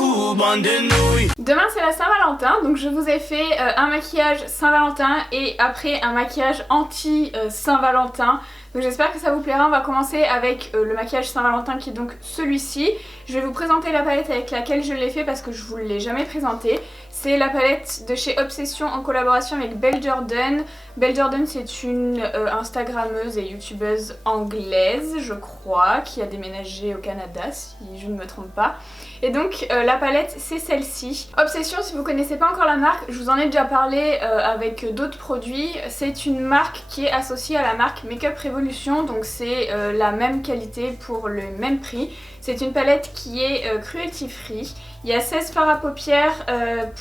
coup, bande de nouilles. Demain c'est la Saint-Valentin, donc je vous ai fait un maquillage Saint-Valentin et après un maquillage anti-Saint-Valentin. Donc j'espère que ça vous plaira. On va commencer avec le maquillage Saint-Valentin qui est donc celui-ci. Je vais vous présenter la palette avec laquelle je l'ai fait parce que je vous l'ai jamais présentée. C'est la palette de chez Obsession en collaboration avec Belle Jordan. Belle Jordan, c'est une Instagrammeuse et youtubeuse anglaise, je crois, qui a déménagé au Canada si je ne me trompe pas. Et donc la palette c'est celle-ci. Obsession, si vous connaissez pas encore la marque, je vous en ai déjà parlé avec d'autres produits. C'est une marque qui est associée à la marque Makeup Revolution, donc c'est la même qualité pour le même prix. C'est une palette qui est cruelty free. Il y a 16 fards à paupières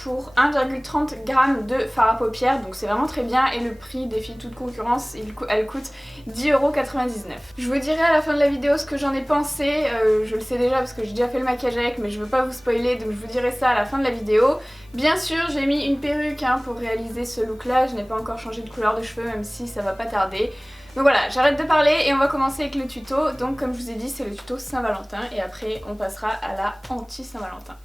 pour 1,30 g de fard à paupières, donc c'est vraiment très bien et le prix défie toute concurrence, elle coûte 10,99 €. Je vous dirai à la fin de la vidéo ce que j'en ai pensé, je le sais déjà parce que j'ai déjà fait le maquillage avec, mais je veux pas vous spoiler, donc je vous dirai ça à la fin de la vidéo. Bien sûr, j'ai mis une perruque pour réaliser ce look là, je n'ai pas encore changé de couleur de cheveux même si ça va pas tarder. Donc voilà, j'arrête de parler et on va commencer avec le tuto. Donc comme je vous ai dit, c'est le tuto Saint-Valentin et après on passera à la anti-Saint-Valentin.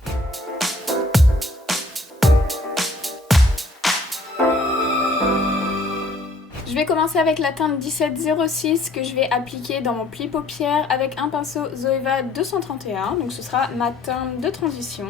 Je vais commencer avec la teinte 1706 que je vais appliquer dans mon pli paupières avec un pinceau Zoeva 231, donc ce sera ma teinte de transition.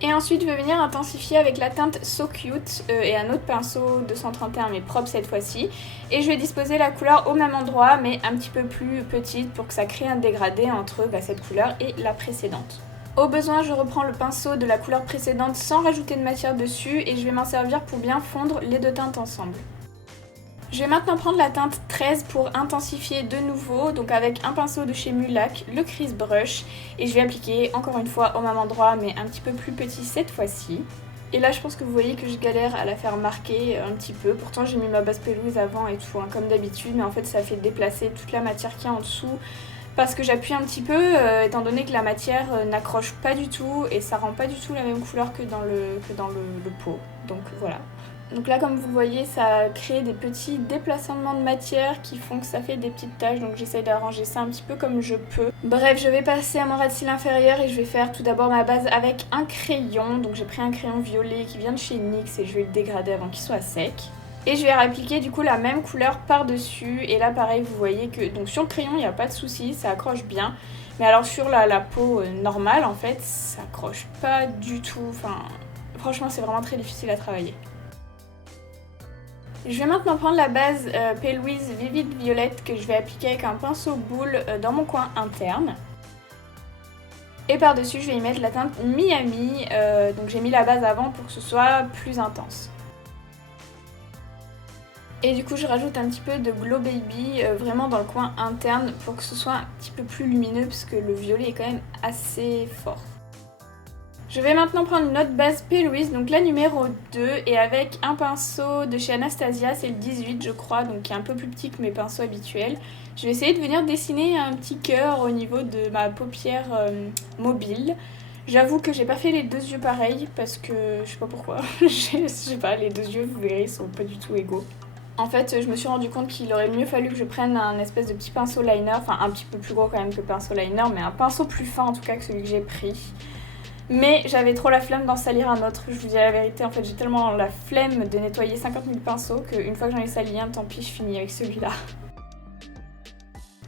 Et ensuite je vais venir intensifier avec la teinte So Cute et un autre pinceau 231 mais propre cette fois-ci. Et je vais disposer la couleur au même endroit mais un petit peu plus petite pour que ça crée un dégradé entre cette couleur et la précédente. Au besoin, je reprends le pinceau de la couleur précédente sans rajouter de matière dessus et je vais m'en servir pour bien fondre les deux teintes ensemble. Je vais maintenant prendre la teinte 13 pour intensifier de nouveau, donc avec un pinceau de chez Mulac, le Crease Brush, et je vais appliquer encore une fois au même endroit mais un petit peu plus petit cette fois-ci. Et là je pense que vous voyez que je galère à la faire marquer un petit peu, pourtant j'ai mis ma base pelouse avant et tout comme d'habitude, mais en fait ça fait déplacer toute la matière qu'il y a en dessous parce que j'appuie un petit peu étant donné que la matière n'accroche pas du tout et ça rend pas du tout la même couleur que dans le pot, donc voilà. Donc là comme vous voyez ça crée des petits déplacements de matière qui font que ça fait des petites taches, donc j'essaye d'arranger ça un petit peu comme je peux. Bref, je vais passer à mon ras de cils inférieur et je vais faire tout d'abord ma base avec un crayon. Donc j'ai pris un crayon violet qui vient de chez NYX et je vais le dégrader avant qu'il soit sec. Et je vais réappliquer du coup la même couleur par dessus et là pareil vous voyez que donc sur le crayon il n'y a pas de souci, ça accroche bien. Mais alors sur la peau normale en fait ça accroche pas du tout, enfin franchement c'est vraiment très difficile à travailler. Je vais maintenant prendre la base Pale Wiz Vivid Violette que je vais appliquer avec un pinceau boule dans mon coin interne. Et par-dessus je vais y mettre la teinte Miami, donc j'ai mis la base avant pour que ce soit plus intense. Et du coup je rajoute un petit peu de Glow Baby vraiment dans le coin interne pour que ce soit un petit peu plus lumineux parce que le violet est quand même assez fort. Je vais maintenant prendre une autre base Pale Wiz, donc la numéro 2, et avec un pinceau de chez Anastasia, c'est le 18 je crois, donc qui est un peu plus petit que mes pinceaux habituels. Je vais essayer de venir dessiner un petit cœur au niveau de ma paupière mobile. J'avoue que j'ai pas fait les deux yeux pareils parce que je sais pas pourquoi, je sais pas, les deux yeux vous verrez sont pas du tout égaux. En fait, je me suis rendu compte qu'il aurait mieux fallu que je prenne un espèce de petit pinceau liner, enfin un petit peu plus gros quand même que le pinceau liner, mais un pinceau plus fin en tout cas que celui que j'ai pris. Mais j'avais trop la flemme d'en salir un autre, je vous dis la vérité, en fait j'ai tellement la flemme de nettoyer 50 000 pinceaux qu'une fois que j'en ai sali un, tant pis, je finis avec celui-là.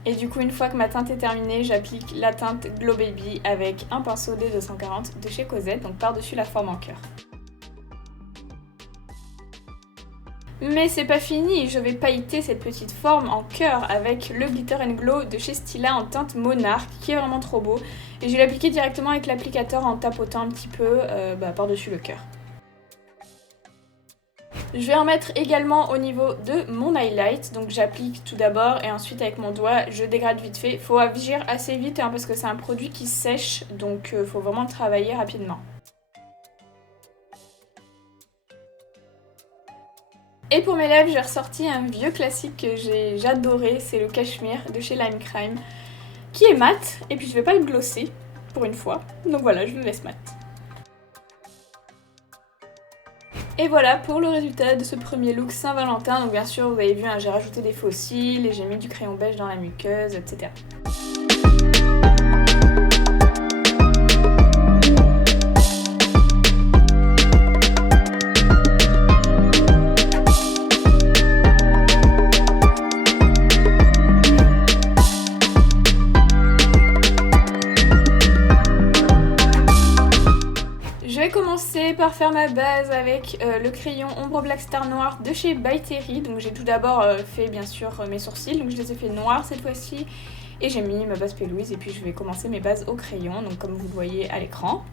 Et du coup, une fois que ma teinte est terminée, j'applique la teinte Glow Baby avec un pinceau D240 de chez Cosette, donc par-dessus la forme en cœur. Mais c'est pas fini, je vais pailleter cette petite forme en cœur avec le Glitter and Glow de chez Stila en teinte Monarch qui est vraiment trop beau. Et je vais l'appliquer directement avec l'applicateur en tapotant un petit peu par-dessus le cœur. Je vais en mettre également au niveau de mon highlight, donc j'applique tout d'abord et ensuite avec mon doigt je dégrade vite fait. Faut agir assez vite parce que c'est un produit qui sèche, donc faut vraiment le travailler rapidement. Et pour mes lèvres, j'ai ressorti un vieux classique que j'adorais, c'est le Cashmere de chez Lime Crime, qui est mat, et puis je vais pas le glosser, pour une fois, donc voilà, je le laisse mat. Et voilà pour le résultat de ce premier look Saint-Valentin, donc bien sûr vous avez vu, j'ai rajouté des faux cils, et j'ai mis du crayon beige dans la muqueuse, etc. commencer par faire ma base avec le crayon Ombre Black Star Noir de chez By Terry. Donc j'ai tout d'abord fait bien sûr mes sourcils, donc je les ai fait noirs cette fois-ci. Et j'ai mis ma base P. Louise et puis je vais commencer mes bases au crayon, donc comme vous le voyez à l'écran.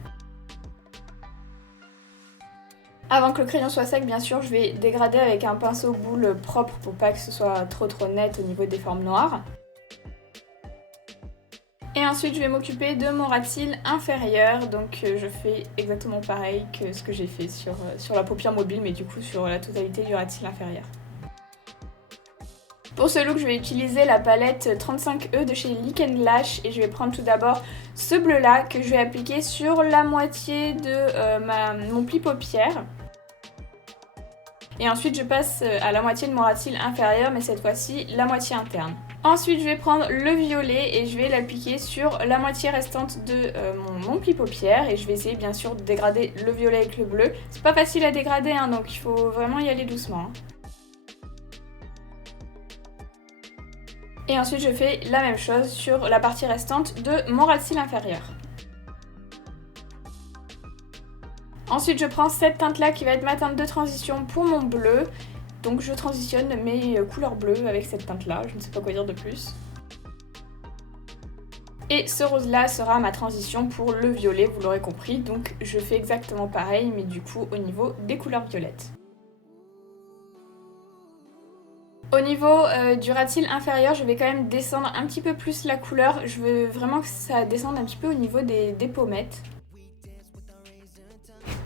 Avant que le crayon soit sec, bien sûr, je vais dégrader avec un pinceau boule propre pour pas que ce soit trop net au niveau des formes noires. Et ensuite, je vais m'occuper de mon ras de cils inférieur, donc je fais exactement pareil que ce que j'ai fait sur la paupière mobile, mais du coup sur la totalité du ras de cils inférieur. Pour ce look, je vais utiliser la palette 35E de chez Lick & Lash et je vais prendre tout d'abord ce bleu là que je vais appliquer sur la moitié de mon pli paupière. Et ensuite je passe à la moitié de mon ras de cils inférieur, mais cette fois-ci la moitié interne. Ensuite je vais prendre le violet et je vais l'appliquer sur la moitié restante de mon pli paupière. Et je vais essayer bien sûr de dégrader le violet avec le bleu. C'est pas facile à dégrader hein, donc il faut vraiment y aller doucement. Et ensuite je fais la même chose sur la partie restante de mon ras de cils inférieur. Ensuite je prends cette teinte là qui va être ma teinte de transition pour mon bleu. Donc je transitionne mes couleurs bleues avec cette teinte là, je ne sais pas quoi dire de plus. Et ce rose là sera ma transition pour le violet, vous l'aurez compris. Donc je fais exactement pareil mais du coup au niveau des couleurs violettes. Au niveau du ras de cils inférieur, je vais quand même descendre un petit peu plus la couleur. Je veux vraiment que ça descende un petit peu au niveau des pommettes.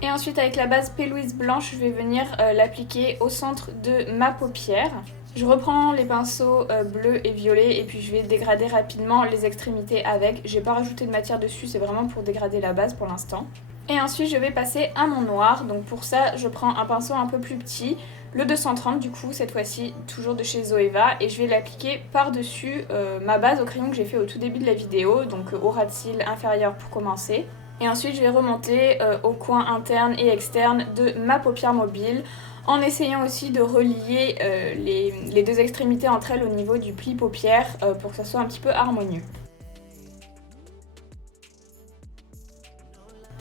Et ensuite avec la base P. Louise blanche, je vais venir l'appliquer au centre de ma paupière. Je reprends les pinceaux bleus et violets et puis je vais dégrader rapidement les extrémités avec. J'ai pas rajouté de matière dessus, c'est vraiment pour dégrader la base pour l'instant. Et ensuite je vais passer à mon noir, donc pour ça je prends un pinceau un peu plus petit, le 230 du coup cette fois-ci, toujours de chez Zoeva, et je vais l'appliquer par-dessus ma base au crayon que j'ai fait au tout début de la vidéo, donc au ras de cils inférieur pour commencer. Et ensuite je vais remonter au coin interne et externe de ma paupière mobile en essayant aussi de relier les deux extrémités entre elles au niveau du pli paupière pour que ça soit un petit peu harmonieux.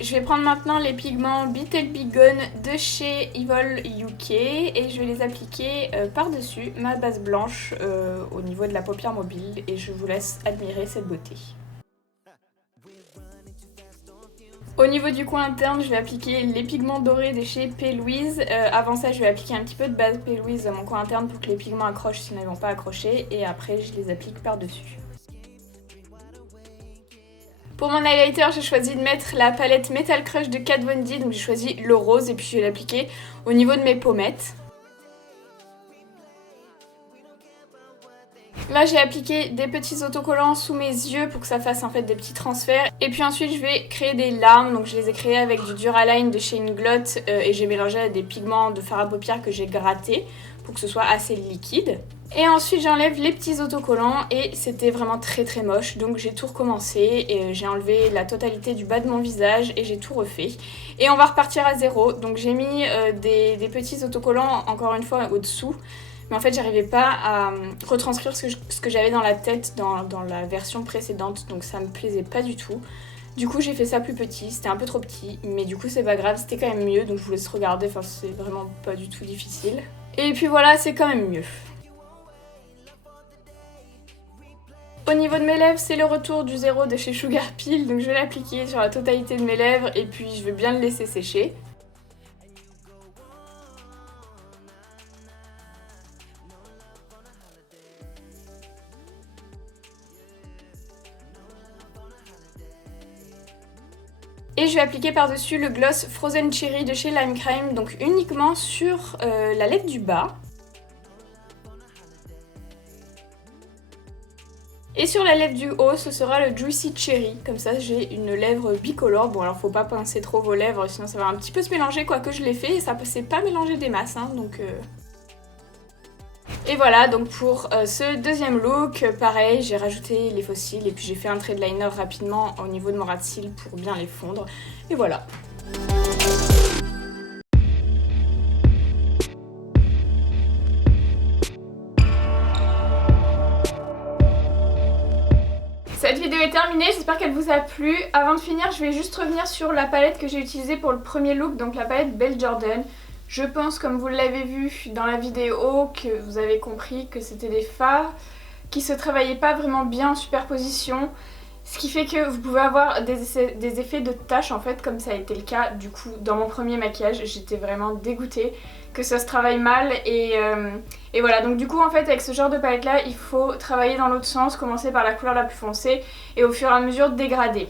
Je vais prendre maintenant les pigments Beetle Bigone de chez Evil UK et je vais les appliquer par-dessus ma base blanche au niveau de la paupière mobile et je vous laisse admirer cette beauté. Au niveau du coin interne, je vais appliquer les pigments dorés de chez P. Louise. Avant ça, je vais appliquer un petit peu de base P. Louise à mon coin interne pour que les pigments accrochent s'ils n'avont pas accroché. Et après, je les applique par-dessus. Pour mon highlighter, j'ai choisi de mettre la palette Metal Crush de Kat Von D. Donc j'ai choisi le rose et puis je vais l'appliquer au niveau de mes pommettes. Là j'ai appliqué des petits autocollants sous mes yeux pour que ça fasse en fait des petits transferts. Et puis ensuite je vais créer des larmes, donc je les ai créées avec du Duraline de chez Inglot et j'ai mélangé avec des pigments de fard à paupières que j'ai grattés pour que ce soit assez liquide. Et ensuite j'enlève les petits autocollants et c'était vraiment très moche, donc j'ai tout recommencé et j'ai enlevé la totalité du bas de mon visage et j'ai tout refait. Et on va repartir à zéro, donc j'ai mis des petits autocollants encore une fois au-dessous. Mais en fait j'arrivais pas à retranscrire ce que j'avais dans la tête dans la version précédente, donc ça me plaisait pas du tout. Du coup j'ai fait ça plus petit, c'était un peu trop petit, mais du coup c'est pas grave, c'était quand même mieux, donc je vous laisse regarder, enfin c'est vraiment pas du tout difficile. Et puis voilà, c'est quand même mieux. Au niveau de mes lèvres, c'est le retour du zéro de chez Sugar Peel, donc je vais l'appliquer sur la totalité de mes lèvres et puis je vais bien le laisser sécher. Et je vais appliquer par-dessus le gloss Frozen Cherry de chez Lime Crime, donc uniquement sur la lèvre du bas. Et sur la lèvre du haut, ce sera le Juicy Cherry, comme ça j'ai une lèvre bicolore. Bon alors faut pas pincer trop vos lèvres, sinon ça va un petit peu se mélanger, quoique je l'ai fait et ça s'est pas mélangé des masses, hein, donc... Et voilà, donc pour ce deuxième look, pareil, j'ai rajouté les fossiles et puis j'ai fait un trait de liner rapidement au niveau de mon ras de cils pour bien les fondre. Et voilà. Cette vidéo est terminée, j'espère qu'elle vous a plu. Avant de finir, je vais juste revenir sur la palette que j'ai utilisée pour le premier look, donc la palette Belle Jordan. Je pense, comme vous l'avez vu dans la vidéo, que vous avez compris que c'était des fards qui se travaillaient pas vraiment bien en superposition. Ce qui fait que vous pouvez avoir des effets de taches en fait, comme ça a été le cas du coup dans mon premier maquillage. J'étais vraiment dégoûtée que ça se travaille mal et voilà. Donc du coup en fait avec ce genre de palette là il faut travailler dans l'autre sens, commencer par la couleur la plus foncée et au fur et à mesure dégrader.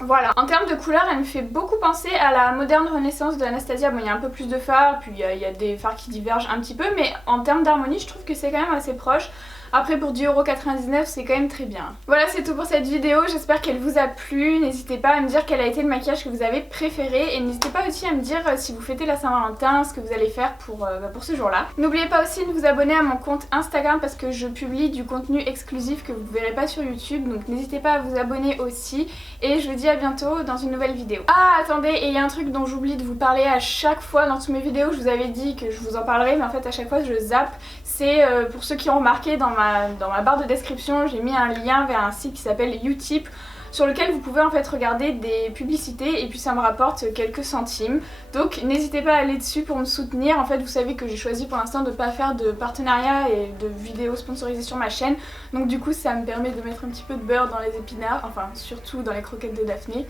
Voilà, en termes de couleur elle me fait beaucoup penser à la moderne renaissance de Anastasia. Bon il y a un peu plus de fards, puis il y a des fards qui divergent un petit peu, mais en termes d'harmonie je trouve que c'est quand même assez proche. Après pour 10,99 € c'est quand même très bien. Voilà, c'est tout pour cette vidéo, j'espère qu'elle vous a plu. N'hésitez pas à me dire quel a été le maquillage que vous avez préféré et n'hésitez pas aussi à me dire si vous fêtez la Saint-Valentin, ce que vous allez faire pour ce jour-là. N'oubliez pas aussi de vous abonner à mon compte Instagram parce que je publie du contenu exclusif que vous ne verrez pas sur YouTube, donc n'hésitez pas à vous abonner aussi et je vous dis à bientôt dans une nouvelle vidéo. Ah attendez, et il y a un truc dont j'oublie de vous parler à chaque fois dans toutes mes vidéos, je vous avais dit que je vous en parlerai mais en fait à chaque fois je zappe. C'est pour ceux qui ont remarqué dans ma barre de description, j'ai mis un lien vers un site qui s'appelle Utip sur lequel vous pouvez en fait regarder des publicités et puis ça me rapporte quelques centimes. Donc n'hésitez pas à aller dessus pour me soutenir. En fait vous savez que j'ai choisi pour l'instant de ne pas faire de partenariat et de vidéos sponsorisées sur ma chaîne. Donc du coup ça me permet de mettre un petit peu de beurre dans les épinards, enfin surtout dans les croquettes de Daphné.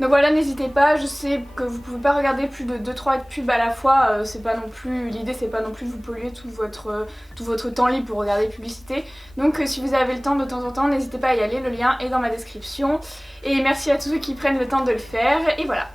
Donc voilà, n'hésitez pas, je sais que vous pouvez pas regarder plus de 2-3 pubs à la fois, c'est pas non plus, l'idée c'est pas non plus de vous polluer tout votre temps libre pour regarder les publicités. Donc si vous avez le temps de temps en temps, n'hésitez pas à y aller, le lien est dans ma description. Et merci à tous ceux qui prennent le temps de le faire, et voilà.